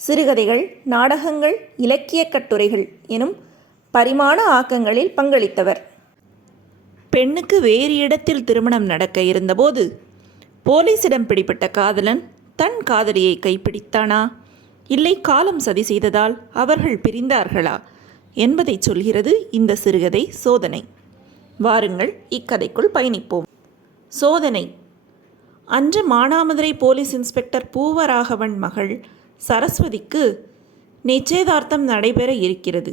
சிறுகதைகள் நாடகங்கள் இலக்கியக் கட்டுரைகள் எனும் பரிமாண ஆக்கங்களில் பங்களித்தவர். பெண்ணுக்கு வேறு இடத்தில் திருமணம் நடக்க இருந்தபோது போலீசிடம் பிடிபட்ட காதலன் தன் காதலியை கைப்பிடித்தானா? இல்லை காலம் சதி செய்ததால் அவர்கள் பிரிந்தார்களா? என்பதை சொல்கிறது இந்த சிறுகதை சோதனை. வாருங்கள் இக்கதைக்குள் பயணிப்போம். சோதனை. அன்று மானாமதுரை போலீஸ் இன்ஸ்பெக்டர் பூவராகவன் மகள் சரஸ்வதிக்கு நிச்சயதார்த்தம் நடைபெற இருக்கிறது.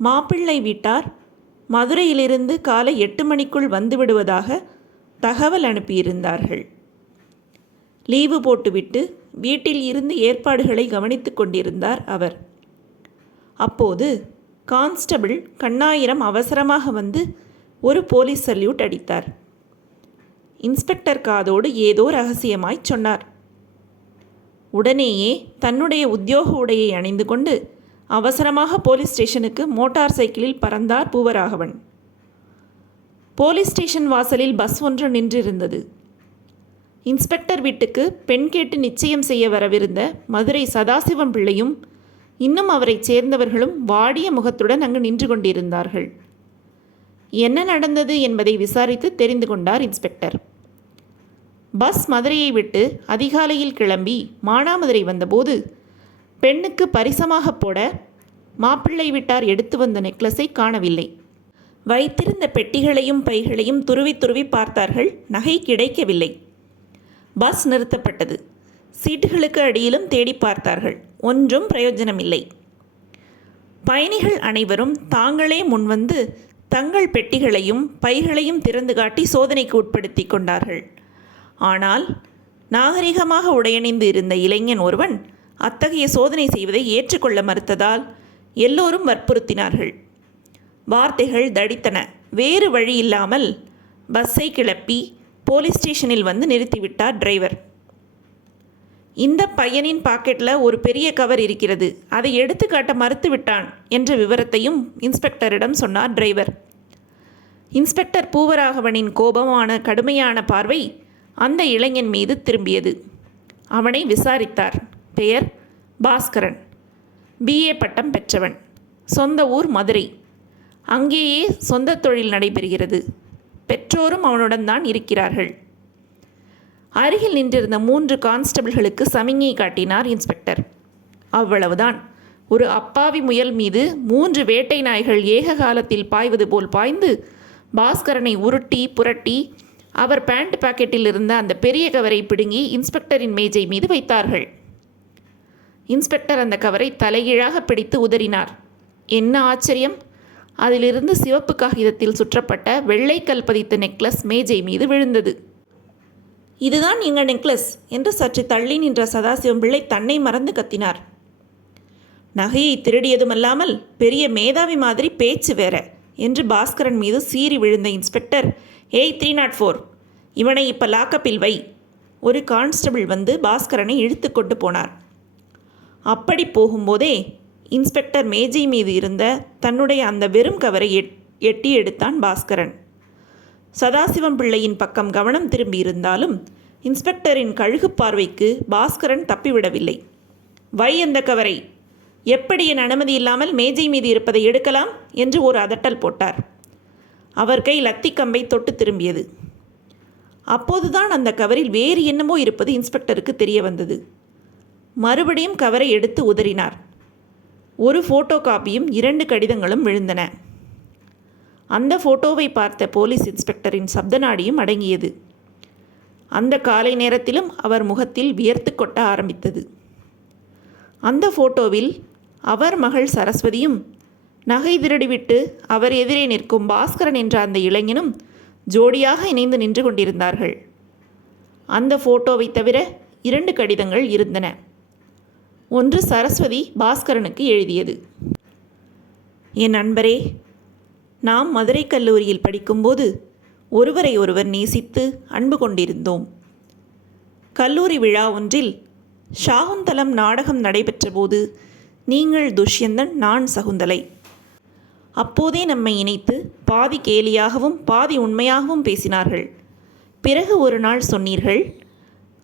மாப்பிள்ளை வீட்டார் மதுரையிலிருந்து காலை எட்டு மணிக்குள் வந்துவிடுவதாக தகவல் அனுப்பியிருந்தார்கள். லீவு போட்டுவிட்டு வீட்டில் இருந்து ஏற்பாடுகளை கவனித்து கொண்டிருந்தார் அவர். அப்போது கான்ஸ்டபிள் கண்ணாயிரம் அவசரமாக வந்து ஒரு போலீஸ் சல்யூட் அடித்தார். இன்ஸ்பெக்டர் காதோடு ஏதோ ரகசியமாய் சொன்னார். உடனேயே தன்னுடைய உத்தியோக உடையை அணிந்து கொண்டு அவசரமாக போலீஸ் ஸ்டேஷனுக்கு மோட்டார் சைக்கிளில் பறந்தார் பூவராகவன். போலீஸ் ஸ்டேஷன் வாசலில் பஸ் ஒன்று நின்றிருந்தது. இன்ஸ்பெக்டர் வீட்டுக்கு பெண் கேட்டு நிச்சயம் செய்ய வரவிருந்த மதுரை சதாசிவம் பிள்ளையும் இன்னும் அவரைச் சேர்ந்தவர்களும் வாடிய முகத்துடன் அங்கு நின்று கொண்டிருந்தார்கள். என்ன நடந்தது என்பதை விசாரித்து தெரிந்து கொண்டார் இன்ஸ்பெக்டர். பஸ் மதுரையை விட்டு அதிகாலையில் கிளம்பி மானாமதுரை வந்தபோது பெண்ணுக்கு பரிசமாக போட மாப்பிள்ளை விட்டார் எடுத்து வந்த நெக்லஸை காணவில்லை. வைத்திருந்த பெட்டிகளையும் பைகளையும் துருவி துருவி பார்த்தார்கள். நகை கிடைக்கவில்லை. பஸ் நிறுத்தப்பட்டது. சீட்டுகளுக்கு அடியிலும் தேடி பார்த்தார்கள். ஒன்றும் பிரயோஜனமில்லை. பயணிகள் அனைவரும் தாங்களே முன்வந்து தங்கள் பெட்டிகளையும் பைகளையும் திறந்து காட்டி சோதனைக்கு உட்படுத்தி கொண்டார்கள். ஆனால் நாகரிகமாக உடையணிந்து இருந்த இளைஞன் ஒருவன் அத்தகைய சோதனை செய்வதை ஏற்றுக்கொள்ள மறுத்ததால் எல்லோரும் வற்புறுத்தினார்கள். வார்த்தைகள் தடித்தன. வேறு வழி இல்லாமல் பஸ்ஸை கிளப்பி போலீஸ் ஸ்டேஷனில் வந்து நிறுத்திவிட்டார் டிரைவர். இந்த பையனின் பாக்கெட்டில் ஒரு பெரிய கவர் இருக்கிறது. அதை எடுத்து காட்ட மறுத்து விட்டான் என்ற விவரத்தையும் இன்ஸ்பெக்டரிடம் சொன்னார் டிரைவர். இன்ஸ்பெக்டர் பூவராகவனின் கோபமான கடுமையான பார்வை அந்த இளைஞன் மீது திரும்பியது. அவனை விசாரித்தார். பெயர் பாஸ்கரன். பிஏ பட்டம் பெற்றவன். சொந்த ஊர் மதுரை. அங்கேயே சொந்த தொழில் நடைபெறுகிறது. பெற்றோரும் அவனுடன் தான் இருக்கிறார்கள். அருகில் நின்றிருந்த மூன்று கான்ஸ்டபிள்களுக்கு சமிங்கை காட்டினார் இன்ஸ்பெக்டர். அவ்வளவுதான். ஒரு அப்பாவி முயல் மீது மூன்று வேட்டை நாய்கள் ஏக காலத்தில் பாய்வது போல் பாய்ந்து பாஸ்கரனை உருட்டி புரட்டி அவர் பேண்ட் பாக்கெட்டில் இருந்த அந்த பெரிய கவரை பிடுங்கி இன்ஸ்பெக்டரின் மேஜை மீது வைத்தார்கள். இன்ஸ்பெக்டர் அந்த கவரை தலைகீழாக பிடித்து உதறினார். என்ன ஆச்சரியம்? அதிலிருந்து சிவப்பு காகிதத்தில் சுற்றப்பட்ட வெள்ளை கல் பதித்த நெக்லஸ் மேஜை மீது விழுந்தது. இதுதான் எங்கள் நெக்லஸ்? என்று சற்று தள்ளி நின்ற சதாசிவம் பிள்ளை தன்னை மறந்து கத்தினார். நகையை திருடியதுமல்லாமல் பெரிய மேதாவி மாதிரி பேச்சு வேற என்று பாஸ்கரன் மீது சீறி விழுந்த இன்ஸ்பெக்டர் ஏய் த்ரீ நாட் ஃபோர் இவனை இப்போ லாக்கப்பில் வை. ஒரு கான்ஸ்டபிள் வந்து பாஸ்கரனை இழுத்து கொண்டு போனார். அப்படி போகும்போதே இன்ஸ்பெக்டர் மேஜை மீது இருந்த தன்னுடைய அந்த வெறும் கவரை எட் எட்டி எடுத்தான் பாஸ்கரன். சதாசிவம் பிள்ளையின் பக்கம் கவனம் திரும்பியிருந்தாலும் இன்ஸ்பெக்டரின் கழுகு பார்வைக்கு பாஸ்கரன் தப்பிவிடவில்லை. வை அந்த கவரை. எப்படி என் அனுமதி இல்லாமல் மேஜை மீது இருப்பதை எடுக்கலாம்? என்று ஒரு அதட்டல் போட்டார். அவர் கை லத்தி கம்பை தொட்டு திரும்பியது. அப்போதுதான் அந்த கவரில் வேறு என்னமோ இருப்பது இன்ஸ்பெக்டருக்கு தெரிய வந்தது. மறுபடியும் கவரை எடுத்து உதறினார். ஒரு ஃபோட்டோ காப்பியும் இரண்டு கடிதங்களும் விழுந்தன. அந்த ஃபோட்டோவை பார்த்த போலீஸ் இன்ஸ்பெக்டரின் சப்தநாடியும் அடங்கியது. அந்த காலை நேரத்திலும் அவர் முகத்தில் வியர்த்து கொட்ட ஆரம்பித்தது. அந்த ஃபோட்டோவில் அவர் மகள் சரஸ்வதியும் நகை திருடிவிட்டு அவர் எதிரே நிற்கும் பாஸ்கரன் என்ற அந்த இளைஞனும் ஜோடியாக இணைந்து நின்று கொண்டிருந்தார்கள். அந்த ஃபோட்டோவை தவிர இரண்டு கடிதங்கள் இருந்தன. ஒன்று சரஸ்வதி பாஸ்கரனுக்கு எழுதியது. என் நண்பரே நாம் மதுரை கல்லூரியில் படிக்கும்போது ஒருவரை ஒருவர் நேசித்து அன்பு கொண்டிருந்தோம். கல்லூரி விழா ஒன்றில் ஷாகுந்தலம் நாடகம் நடைபெற்றபோது நீங்கள் துஷ்யந்தன் நான் சகுந்தலை. அப்போதே நம்மை இணைத்து பாதி கேலியாகவும் பாதி உண்மையாகவும் பேசினார்கள். பிறகு ஒரு நாள் சொன்னீர்கள்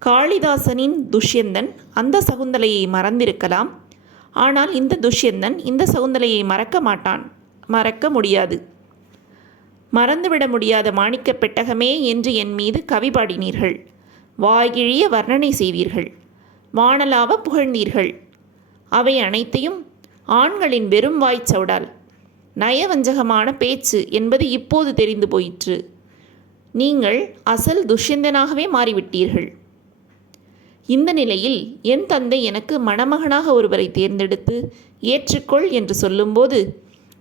காளிதாசனின் துஷ்யந்தன் அந்த சகுந்தலையை மறந்திருக்கலாம். ஆனால் இந்த துஷ்யந்தன் இந்த சகுந்தலையை மறக்க மாட்டான் மறக்க முடியாது. மறந்துவிட முடியாத மாணிக்க பெட்டகமே என்று என் மீது கவி பாடினீர்கள். வாய்கிழிய வர்ணனை செய்வீர்கள். வானலாவ புகழ்ந்தீர்கள். அவை அனைத்தையும் ஆண்களின் வெறும் வாய்ச்சவுடால் நயவஞ்சகமான பேச்சு என்பது இப்போது தெரிந்து போயிற்று. நீங்கள் அசல் துஷ்யந்தனாகவே மாறிவிட்டீர்கள். இந்த நிலையில் என் தந்தை எனக்கு மணமகனாக ஒருவரை தேர்ந்தெடுத்து ஏற்றுக்கொள் என்று சொல்லும்போது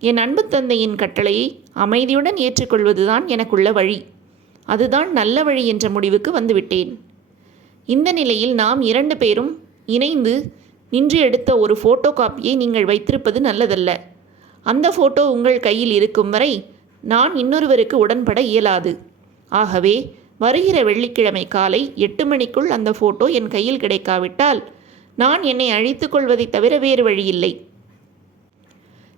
என் அன்பு தந்தையின் கட்டளையை அமைதியுடன் ஏற்றுக்கொள்வதுதான் எனக்குள்ள வழி. அதுதான் நல்ல வழி என்ற முடிவுக்கு வந்துவிட்டேன். இந்த நிலையில் நாம் இரண்டு பேரும் இணைந்து நின்று எடுத்த ஒரு ஃபோட்டோ காப்பியை நீங்கள் வைத்திருப்பது நல்லதல்ல. அந்த ஃபோட்டோ உங்கள் கையில் இருக்கும் வரை நான் இன்னொருவருக்கு உடன்பட இயலாது. ஆகவே வருகிற வெள்ளிக்கிழமை காலை எட்டு மணிக்குள் அந்த ஃபோட்டோ என் கையில் கிடைக்காவிட்டால் நான் என்னை அழித்துக் கொள்வதை தவிர வேறு வழியில்லை.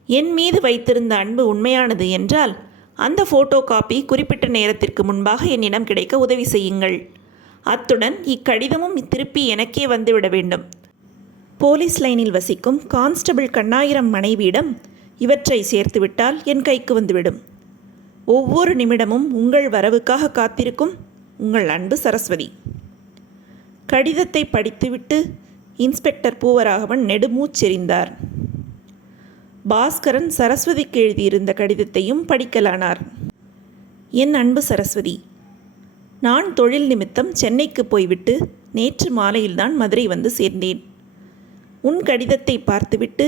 என் மீது வைத்திருந்த அன்பு உண்மையானது என்றால் அந்த ஃபோட்டோ காப்பி குறிப்பிட்ட நேரத்திற்கு முன்பாக என்னிடம் கிடைக்க உதவி செய்யுங்கள். அத்துடன் இக்கடிதமும் திருப்பி எனக்கே வந்துவிட வேண்டும். போலீஸ் லைனில் வசிக்கும் கான்ஸ்டபிள் கண்ணாயிரம் மனைவியிடம் இவற்றை சேர்த்துவிட்டால் என் கைக்கு வந்துவிடும். ஒவ்வொரு நிமிடமும் உங்கள் வரவுக்காக காத்திருக்கும் உங்கள் அன்பு சரஸ்வதி. கடிதத்தை படித்துவிட்டு இன்ஸ்பெக்டர் பூவராகவன் நெடுமூச்செறிந்தார் பாஸ்கரன் சரஸ்வதிக்கு எழுதியிருந்த கடிதத்தையும் படிக்கலானார். என் அன்பு சரஸ்வதி நான் தொழில் நிமித்தம் சென்னைக்கு போய்விட்டு நேற்று மாலையில்தான் மதுரை வந்து சேர்ந்தேன். உன் கடிதத்தை பார்த்துவிட்டு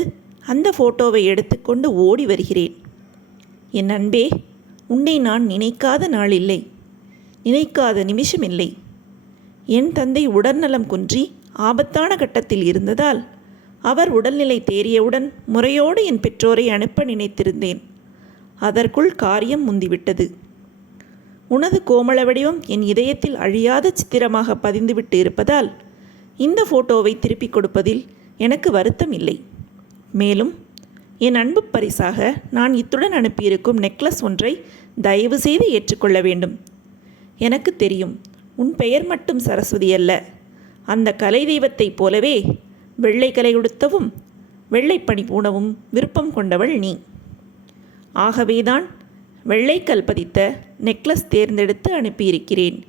அந்த ஃபோட்டோவை எடுத்துக்கொண்டு ஓடி வருகிறேன். என் அன்பே உன்னை நான் நினைக்காத நாள் இல்லை. நினைக்காத நிமிஷம் இல்லை. என் தந்தை உடல்நலம் குன்றி ஆபத்தான கட்டத்தில் இருந்ததால் அவர் உடல்நிலை தேறியவுடன் முறையோடு என் பெற்றோரை அனுப்ப நினைத்திருந்தேன். அதற்குள் காரியம் முந்திவிட்டது. உனது கோமள வடிவம் என் இதயத்தில் அழியாத சித்திரமாக பதிந்துவிட்டு இருப்பதால் இந்த ஃபோட்டோவை திருப்பிக் கொடுப்பதில் எனக்கு வருத்தம் இல்லை. மேலும் என் அன்பு பரிசாக நான் இத்துடன் அனுப்பியிருக்கும் நெக்லஸ் ஒன்றை தயவு செய்து ஏற்றுக்கொள்ள வேண்டும். எனக்கு தெரியும் உன் பெயர் மட்டும் சரஸ்வதி அல்ல. அந்த கலை தெய்வத்தைப் போலவே வெள்ளை கலை உடுத்தவும் வெள்ளைப்பணி பூணவும் விருப்பம் கொண்டவள் நீ. ஆகவேதான் வெள்ளைக்கல் பதித்த நெக்லஸ் தேர்ந்தெடுத்து அனுப்பியிருக்கிறேன்.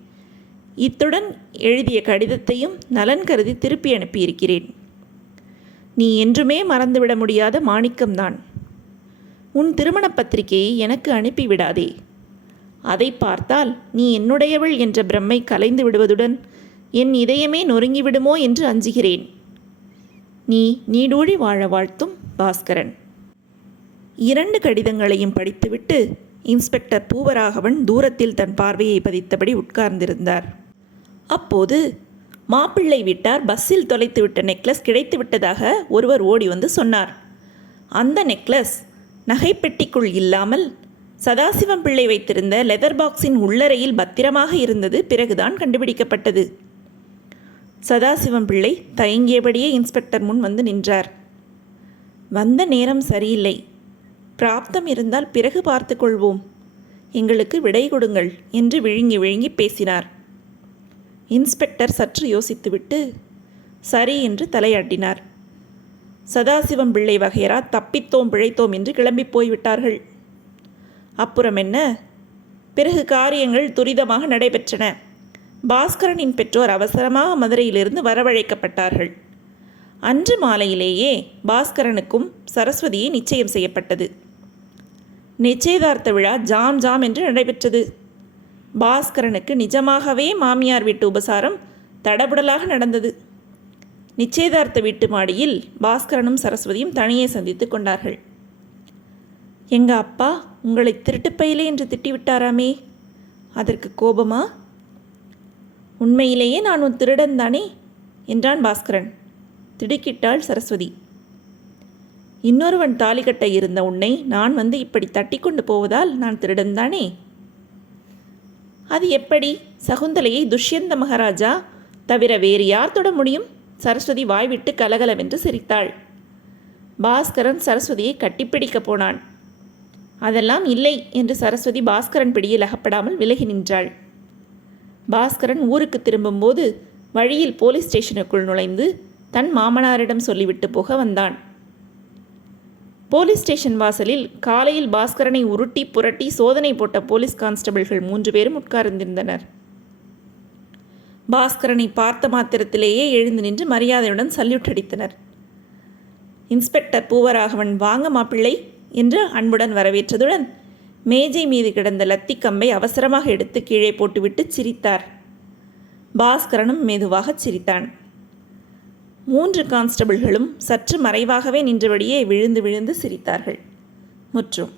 இத்துடன் எழுதிய கடிதத்தையும் நலன் கருதி திருப்பி அனுப்பியிருக்கிறேன். நீ என்றுமே மறந்துவிட முடியாத மாணிக்கம்தான். உன் திருமணப் பத்திரிகையை எனக்கு அனுப்பிவிடாதே. அதை பார்த்தால் நீ என்னுடையவள் என்ற பிரம்மை கலைந்து விடுவதுடன் என் இதயமே நொறுங்கிவிடுமோ என்று அஞ்சுகிறேன். நீ நீடூழி வாழ வாழ்த்தும் பாஸ்கரன். இரண்டு கடிதங்களையும் படித்துவிட்டு இன்ஸ்பெக்டர் பூவராகவன் தூரத்தில் தன் பார்வையை பதித்தபடி உட்கார்ந்திருந்தார். அப்போது மாப்பிள்ளை வீட்டார் பஸ்ஸில் தொலைத்துவிட்ட நெக்லஸ் கிடைத்து விட்டதாக ஒருவர் ஓடி வந்து சொன்னார். அந்த நெக்லஸ் நகைப்பெட்டிக்குள் இல்லாமல் சதாசிவம் பிள்ளை வைத்திருந்த லெதர் பாக்ஸின் உள்ளறையில் பத்திரமாக இருந்தது பிறகுதான் கண்டுபிடிக்கப்பட்டது. சதாசிவம் பிள்ளை தயங்கியபடியே இன்ஸ்பெக்டர் முன் வந்து நின்றார். வந்த நேரம் சரியில்லை. பிராப்தம் இருந்தால் பிறகு பார்த்து கொள்வோம். எங்களுக்கு விடை கொடுங்கள் என்று விழுங்கி விழுங்கி பேசினார். இன்ஸ்பெக்டர் சற்று யோசித்துவிட்டு சரி என்று தலையாட்டினார். சதாசிவம் பிள்ளை வகையரா தப்பித்தோம் பிழைத்தோம் என்று கிளம்பி போய்விட்டார்கள். அப்புறம் என்ன? பிறகு காரியங்கள் துரிதமாக நடைபெற்றன. பாஸ்கரனின் பெற்றோர் அவசரமாக மதுரையிலிருந்து வரவழைக்கப்பட்டார்கள். அன்று மாலையிலேயே பாஸ்கரனுக்கும் சரஸ்வதியை நிச்சயம் செய்யப்பட்டது. நிச்சயதார்த்த விழா ஜாம் ஜாம் என்று நடைபெற்றது. பாஸ்கரனுக்கு நிஜமாகவே மாமியார் வீட்டு உபசாரம் தடபுடலாக நடந்தது. நிச்சயதார்த்த வீட்டு மாடியில் பாஸ்கரனும் சரஸ்வதியும் தனியே சந்தித்து கொண்டார்கள். எங்க அப்பா உங்களை திருட்டுப்பையிலே என்று திட்டிவிட்டாராமே? அதற்கு கோபமா? உண்மையிலேயே நான் உன் திருடன் தானே? என்றான் பாஸ்கரன். திடுக்கிட்டாள் சரஸ்வதி. இன்னொருவன் தாலி கட்ட இருந்த உன்னை நான் வந்து இப்படி தட்டி கொண்டு போவதால் நான் திருடன்தானே அது எப்படி? சகுந்தலையை துஷ்யந்த மகாராஜா தவிர வேறு யார் தொட முடியும்? சரஸ்வதி வாய்விட்டு கலகலவென்று சிரித்தாள். பாஸ்கரன் சரஸ்வதியை கட்டிப்பிடிக்கப் போனான். அதெல்லாம் இல்லை என்று சரஸ்வதி பாஸ்கரன் பிடியில் அகப்படாமல் விலகி நின்றாள். பாஸ்கரன் ஊருக்கு திரும்பும்போது வழியில் போலீஸ் ஸ்டேஷனுக்குள் நுழைந்து தன் மாமனாரிடம் சொல்லிவிட்டு போக வந்தான். போலீஸ் ஸ்டேஷன் வாசலில் காலையில் பாஸ்கரனை உருட்டி புரட்டி சோதனை போட்ட போலீஸ் கான்ஸ்டபிள்கள் மூன்று பேரும் உட்கார்ந்திருந்தனர். பாஸ்கரனை பார்த்த மாத்திரத்திலேயே எழுந்து நின்று மரியாதையுடன் சல்யூட் அடித்தனர். இன்ஸ்பெக்டர் பூவராகவன் வாங்க மாப்பிள்ளை என்று அன்புடன் வரவேற்றதுடன் மேஜை மீது கிடந்த லத்திக் கம்பை அவசரமாக எடுத்து கீழே போட்டுவிட்டு சிரித்தார். பாஸ்கரனும் மெதுவாகச் சிரித்தான். மூன்று கான்ஸ்டபிள்களும் சற்று மறைவாகவே நின்றபடியே விழுந்து விழுந்து சிரித்தார்கள். முற்றும்.